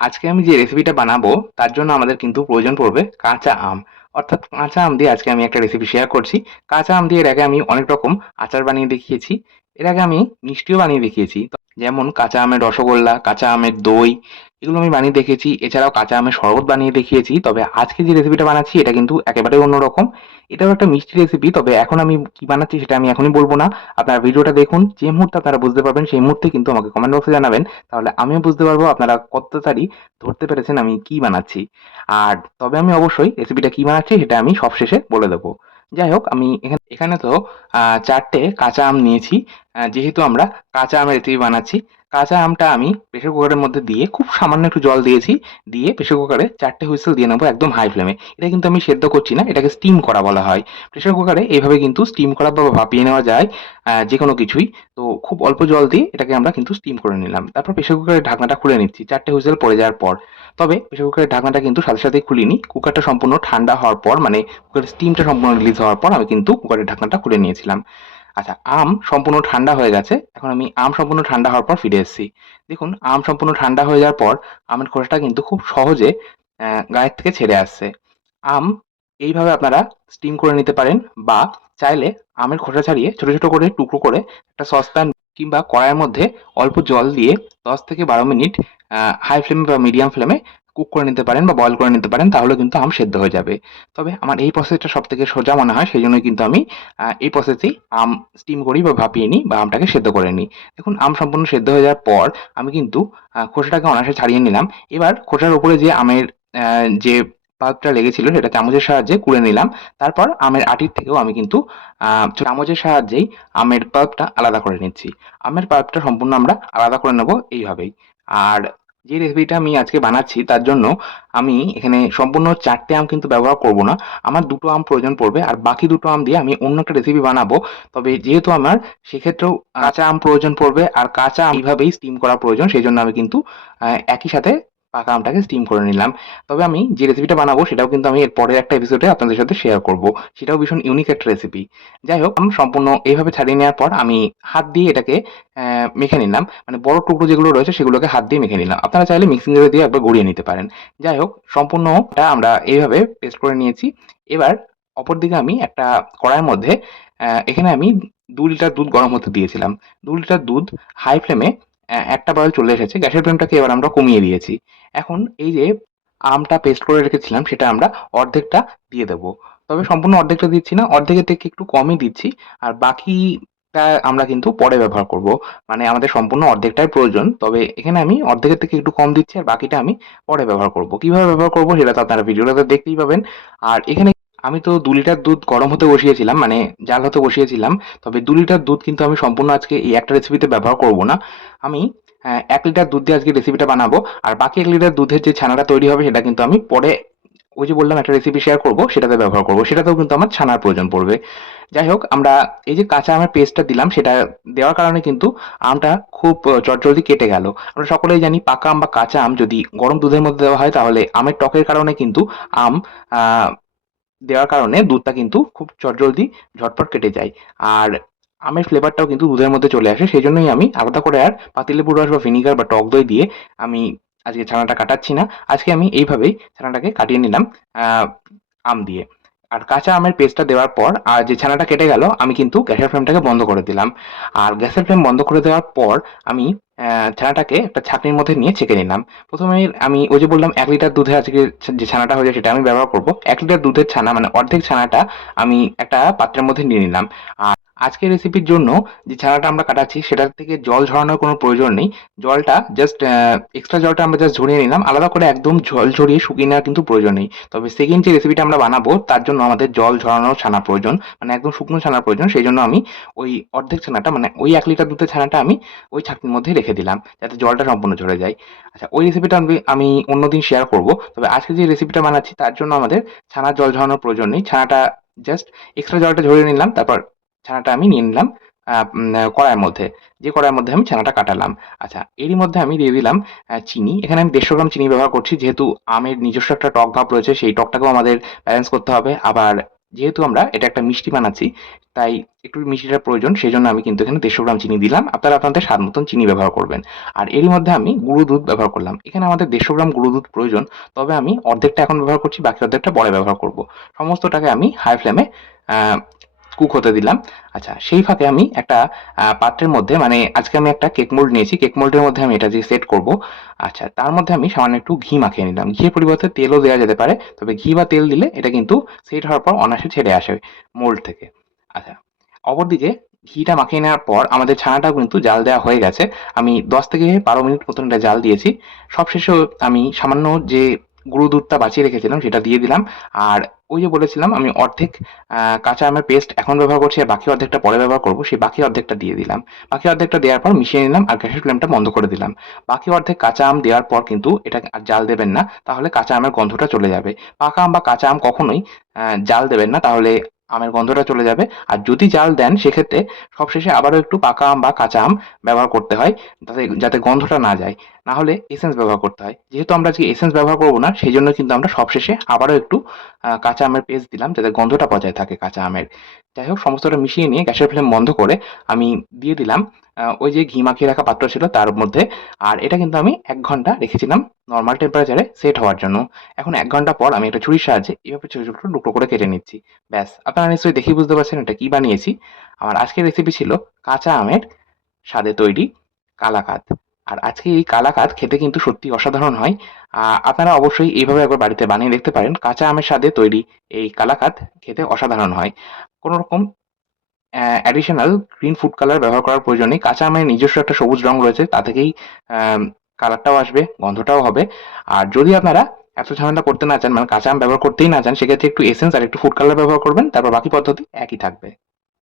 আজকে আমি যে রেসিপিটা বানাবো, তার জন্য আমাদের কিন্তু প্রয়োজন পড়বে কাঁচা আম। অর্থাৎ কাঁচা আম দিয়ে আজকে আমি একটা রেসিপি শেয়ার করছি। কাঁচা আম দিয়ে এর আগে আমি অনেক রকম আচার বানিয়ে দেখিয়েছি। এর আগে আমি মিষ্টিও বানিয়ে দেখিয়েছি। যেমন কাঁচা আমের রসগোল্লা, কাঁচা আমের দই, এগুলো আমি বানিয়ে দেখেছি। এছাড়াও কাঁচা আমের শরবত বানিয়ে দেখিয়েছি। তবে আজকে যে রেসিপিটা বানাচ্ছি, এটা কিন্তু একেবারে অন্যরকম। এটাও একটা মিষ্টি রেসিপি তবে এখন আমি কি বানাচ্ছি সেটা আমি এখনই বলব না। আপনারা ভিডিওটা দেখুন, যে মুহূর্তে আপনারা বুঝতে পারবেন, সেই মুহূর্তে কিন্তু আমাকে কমেন্ট বক্সে জানাবেন। তাহলে আমিও বুঝতে পারব আপনারা কত তাড়াতাড়ি ধরতে পেরেছেন আমি কি বানাচ্ছি। আর তবে আমি অবশ্যই রেসিপিটা কি বানাচ্ছি, সেটা আমি সবশেষে বলে দেবো। যাই হোক আমি এখানে এখানে তো চারটে কাঁচা আম নিয়েছি। যেহেতু আমরা কাঁচা আমের রেসিপি বানাচ্ছি কাঁচা আমটা আমি প্রেশার কুকারের মধ্যে দিয়ে খুব সামান্য একটু জল দিয়েছি, দিয়ে প্রেশার কুকারে চারটে হুইসেল দিয়ে নেব একদম হাই ফ্লেমে এটা কিন্তু আমি সেদ্ধ করছি না, এটাকে স্টিম করা বলা হয়। প্রেশার কুকারে এইভাবে কিন্তু স্টিম করা বা ভাপিয়ে নেওয়া যায় যে কোনো কিছুই। তো খুব অল্প জল দিয়ে এটাকে আমরা কিন্তু স্টিম করে নিলাম। তারপর প্রেশার কুকারের ঢাকনাটা খুলে নিচ্ছি, চারটে হুইসেল পড়ে যাওয়ার পর। তবে প্রেশার কুকারের ঢাকনাটা কিন্তু সাথে সাথেই খুলিনি। কুকারটা সম্পূর্ণ ঠান্ডা হওয়ার পর মানে কুকারের স্টিমটা সম্পূর্ণ রিলিজ হওয়ার পর, আমি কিন্তু কুকারের ঢাকনাটা খুলে নিয়েছিলাম। আচ্ছা আম সম্পূর্ণ ঠান্ডা হয়ে গেছে। এখন আমি আম সম্পূর্ণ ঠান্ডা হওয়ার পর ফিরে এসেছি। দেখুন, আম সম্পূর্ণ ঠান্ডা হয়ে যাওয়ার পর আমের খোসাটা কিন্তু খুব সহজে গায়ের থেকে ছেড়ে আসছে। আম এইভাবে আপনারা স্টিম করে নিতে পারেন বা চাইলে আমের খোসা ছাড়িয়ে ছোট ছোট করে, টুকরো করে একটা সসপ্যান কিংবা কড়াইয়ের মধ্যে অল্প জল দিয়ে দশ থেকে বারো মিনিট হাই ফ্লেমে বা মিডিয়াম ফ্লেমে কুক করে নিতে পারেন বা বয়ল করে নিতে পারেন, তাহলে কিন্তু আম সেদ্ধ হয়ে যাবে। তবে আমার এই প্রসেসটা সব থেকে সোজা মনে হয়, সেই জন্যই কিন্তু আমি এই প্রসেসেই আম স্টিম করি বা ভাপিয়ে নিই বা আমটাকে সেদ্ধ করে নিই। দেখুন, আম সম্পূর্ণ সেদ্ধ হয়ে যাওয়ার পর আমি কিন্তু খোসাটাকে অনায়াসে ছাড়িয়ে নিলাম। এবার খোসার উপরে যে আমের যে পাল্পটা লেগেছিল, সেটা চামচের সাহায্যে কুড়ে নিলাম। তারপর আমের আটির থেকেও আমি কিন্তু চামচের সাহায্যেই আমের পাল্পটা আলাদা করে নিচ্ছি। আমের পাল্পটা সম্পূর্ণ আমরা আলাদা করে নেব এইভাবেই। আর যে রেসিপিটা আমি আজকে বানাচ্ছি, তার জন্য আমি এখানে সম্পূর্ণ চারটে আম কিন্তু ব্যবহার করব না। আমার দুটো আম প্রয়োজন পড়বে, আর বাকি দুটো আম দিয়ে আমি অন্য একটা রেসিপি বানাবো। তবে যেহেতু আমার সেক্ষেত্রেও কাঁচা আম প্রয়োজন পড়বে, আর কাঁচা আম এইভাবেই স্টিম করা প্রয়োজন সেই জন্য আমি কিন্তু একই সাথে পাকা আমটাকে স্টিম করে নিলাম। তবে আমি যে রেসিপিটা বানাবো, সেটাও কিন্তু আমি এর পরের একটা এপিসোডে আপনাদের সাথে শেয়ার করব। সেটাও ভীষণ ইউনিক একটা রেসিপি যাই হোক, আমি সম্পূর্ণ এইভাবে ছাড়িয়ে নেওয়ার পর আমি হাত দিয়ে এটাকে মেখে নিলাম। মানে বড় টুকরো যেগুলো রয়েছে, সেগুলোকে হাত দিয়ে মেখে নিলাম। আপনারা চাইলে মিক্সিং জারে দিয়ে একবার গড়িয়ে নিতে পারেন। যাই হোক, সম্পূর্ণটা আমরা এইভাবে পেস্ট করে নিয়েছি। এবার অপরদিকে আমি একটা কড়াইয়ের মধ্যে এখানে আমি দু লিটার দুধ গরম হতে দিয়েছিলাম। দু লিটার দুধ হাই ফ্লেমে একটা বয়ল চলে এসেছে, গ্যাসের ফ্লেমটাকে এবার আমরা কমিয়ে দিয়েছি। এখন এই যে আমটা পেস্ট করে রেখেছিলাম, সেটা আমরা অর্ধেকটা দিয়ে দেবো। তবে সম্পূর্ণ অর্ধেকটা দিচ্ছি না, অর্ধেকের থেকে একটু কমই দিচ্ছি, আর বাকিটা আমরা কিন্তু পরে ব্যবহার করব। মানে আমাদের সম্পূর্ণ অর্ধেকটাই প্রয়োজন, তবে এখানে আমি অর্ধেকের থেকে একটু কম দিচ্ছি, আর বাকিটা আমি পরে ব্যবহার করব। কীভাবে ব্যবহার করব সেটা তো আপনারা ভিডিওটাতে দেখতেই পাবেন। আর এখানে আমি তো দু লিটার দুধ গরম হতে বসিয়েছিলাম মানে জাল হতে বসিয়েছিলাম তবে দু লিটার দুধ কিন্তু আমি সম্পূর্ণ আজকে এই একটা রেসিপিতে ব্যবহার করব না। আমি আহ, এক লিটার দুধ দিয়ে আজকে রেসিপিটা বানাবো আর বাকি এক লিটার দুধের যে ছানাটা তৈরি হবে সেটা কিন্তু আমি পরে ওই যে বললাম একটা রেসিপি শেয়ার করব সেটাতে ব্যবহার করব সেটাতেও কিন্তু আমার ছানার প্রয়োজন পড়বে। যাই হোক আমরা এই যে কাঁচা আমের পেস্টটা দিলাম সেটা দেওয়ার কারণে কিন্তু আমটা খুব চটজলদি কেটে গেল। আমরা সকলেই জানি পাকা আম বা কাঁচা আম যদি গরম দুধের মধ্যে দেওয়া হয় তাহলে আমের টকের কারণে কিন্তু আম দেওয়ার কারণে দুধটা কিন্তু খুব চটজলদি ঝটপট কেটে যায়। আর আমের ফ্লেভারটাও কিন্তু দুধের মধ্যে চলে আসে সেই জন্যই আমি আলাদা করে আর পাতিলেবুর রস বা ভিনিগার বা টক দই দিয়ে আমি আজকে ছানাটা কাটাচ্ছি না। আজকে আমি এইভাবেই ছানাটাকে কাটিয়ে নিলাম আম দিয়ে। আর কাঁচা আমের পেস্টটা দেওয়ার পর, আর যে ছানাটা কেটে গেল, আমি কিন্তু গ্যাসের ফ্লেমটাকে বন্ধ করে দিলাম। আর গ্যাসের ফ্লেম বন্ধ করে দেওয়ার পর, আমি ছানাটাকে একটা ছাঁকনির মধ্যে নিয়ে ছেঁকে নিলাম। প্রথমে আমি ওই যে বললাম, এক লিটার দুধে আজকে যে ছানাটা হয়েছে সেটা আমি ব্যবহার করব। এক লিটার দুধের ছানা মানে অর্ধেক ছানাটা আমি একটা পাত্রের মধ্যে নিয়ে নিলাম। আর আজকের রেসিপির জন্য যে ছানাটা আমরা কাটাচ্ছি, সেটার থেকে জল ঝরানোর কোনো প্রয়োজন নেই। জলটা জাস্ট এক্সট্রা জলটা আমরা জাস্ট ঝরিয়ে নিলাম। আলাদা করে একদম জল ঝরিয়ে শুকিয়ে নেওয়ার কিন্তু প্রয়োজন নেই। তবে সেকেন্ড যে রেসিপিটা আমরা বানাবো, তার জন্য আমাদের জল ঝরানোর ছানা প্রয়োজন। মানে একদম শুকনো ছানার প্রয়োজন। সেই জন্য আমি ওই অর্ধেক ছানাটা মানে ওই এক লিটার দুধের ছানাটা আমি ওই ছাকনির মধ্যে রেখে দিলাম, যাতে জলটা সম্পূর্ণ ঝরে যায়। আচ্ছা ওই রেসিপিটা আমি আমি অন্যদিন শেয়ার করব। তবে আজকে যে রেসিপিটা বানাচ্ছি, তার জন্য আমাদের ছানার জল ঝরানোর প্রয়োজন নেই। ছানাটা জাস্ট এক্সট্রা জলটা ঝরিয়ে নিলাম, তারপর ছানাটা আমি নিয়ে নিলাম কড়াইয়ের মধ্যে। যে কড়াইয়ের মধ্যে আমি ছানাটা কাটালাম। আচ্ছা এরই মধ্যে আমি দিয়ে দিলাম চিনি। এখানে আমি দেড়শো গ্রাম চিনি ব্যবহার করছি, যেহেতু আমের নিজস্ব একটা টক ভাব রয়েছে, সেই টকটাকেও আমাদের ব্যালেন্স করতে হবে। আবার যেহেতু আমরা এটা একটা মিষ্টি বানাচ্ছি, তাই একটু মিষ্টিটার প্রয়োজন সেই জন্য আমি কিন্তু এখানে দেড়শো গ্রাম চিনি দিলাম। আপনারা আপনাদের স্বাদ মতন চিনি ব্যবহার করবেন। আর এরই মধ্যে আমি গুঁড়ো দুধ ব্যবহার করলাম। এখানে আমাদের দেড়শো গ্রাম গুঁড়ো দুধ প্রয়োজন, তবে আমি অর্ধেকটা এখন ব্যবহার করছি, বাকি অর্ধেকটা পরে ব্যবহার করব। সমস্তটাকে আমি হাই ফ্লেমে কুক হতে দিলাম। আচ্ছা সেই ফাঁকে আমি একটা পাত্রের মধ্যে মানে আজকে আমি একটা কেক মোল্ড নিয়েছি। কেক মোল্ডের মধ্যে আমি এটা যে সেট করব আচ্ছা তার মধ্যে আমি সামান্য একটু ঘি মাখিয়ে নিলাম। ঘিয়ের পরিবর্তে তেলও দেওয়া যেতে পারে, তবে ঘি বা তেল দিলে এটা কিন্তু সেট হওয়ার পর অনায়াসে ছেড়ে আসে মোল্ড থেকে। আচ্ছা অপরদিকে ঘিটা মাখিয়ে নেওয়ার পর আমাদের ছানাটাও কিন্তু জাল দেওয়া হয়ে গেছে। আমি দশ থেকে বারো মিনিট মতন এটা জাল দিয়েছি। সবশেষে আমি সামান্য যে গুঁড়ো দুধটা বাঁচিয়ে রেখেছিলাম, সেটা দিয়ে দিলাম। আর ওই যে বলেছিলাম, আমি অর্ধেক কাঁচা আমের পেস্ট এখন ব্যবহার করছি, আর বাকি অর্ধেকটা পরে ব্যবহার করব, সেই বাকি অর্ধেকটা দিয়ে দিলাম। বাকি অর্ধেকটা দেওয়ার পর মিশিয়ে নিলাম, আর গ্যাসের ফ্লেমটা বন্ধ করে দিলাম। বাকি অর্ধেক কাঁচা আম দেওয়ার পর কিন্তু এটা আর জাল দেবেন না, তাহলে কাঁচা আমের গন্ধটা চলে যাবে। পাকা আম বা কাঁচা আম কখনোই জাল দেবেন না, তাহলে আমের গন্ধটা চলে যাবে। আর যদি জাল দেন, সেক্ষেত্রে সবশেষে আবারও একটু পাকা আম বা কাঁচা আম ব্যবহার করতে হয়, যাতে যাতে গন্ধটা না যায়। না হলে এসেন্স ব্যবহার করতে হয়। যেহেতু আমরা আজকে এসেন্স ব্যবহার করব না সেই জন্য কিন্তু আমরা সবশেষে আবারও একটু কাঁচা আমের পেস্ট দিলাম, যাতে গন্ধটা বজায় থাকে কাঁচা আমের। যাই হোক, সমস্তটা মিশিয়ে নিয়ে গ্যাসের ফ্লেম বন্ধ করে আমি দিয়ে দিলাম। ওই যে ঘি মাখিয়ে রাখা পাত্র ছিল তার মধ্যে। আর এটা কিন্তু আমি এক ঘণ্টা রেখেছিলাম নর্মাল টেম্পারেচারে সেট হওয়ার জন্য। এখন এক ঘণ্টা পর আমি একটা ছুরির সাহায্যে এইভাবে ছোটো ছোটো টুকরো করে কেটে নিচ্ছি। ব্যাস, আপনারা নিশ্চয়ই দেখেই বুঝতে পারছেন এটা কী বানিয়েছি। আমার আজকের রেসিপি ছিল কাঁচা আমের স্বাদে তৈরি কালাকাত আর আজকে এই কালাকাত খেতে কিন্তু সত্যি অসাধারণ হয়। আপনারা অবশ্যই এইভাবে একবার বাড়িতে বানিয়ে দেখতে পারেন কাঁচা আমের স্বাদে তৈরি এই কালাকাত খেতে অসাধারণ হয়। কোনো রকম অ্যাডিশনাল গ্রিন ফুড কালার ব্যবহার করার প্রয়োজন নেই। কাঁচা আমের নিজস্ব একটা সবুজ রং রয়েছে, তা থেকেই কালারটাও আসবে, গন্ধটাও হবে। আর যদি আপনারা এত ঝামেলা করতে না চান মানে কাঁচা আম ব্যবহার করতেই না চান, সেক্ষেত্রে একটু এসেন্স আর একটু ফুড কালার ব্যবহার করবেন, তারপর বাকি পদ্ধতি একই থাকবে।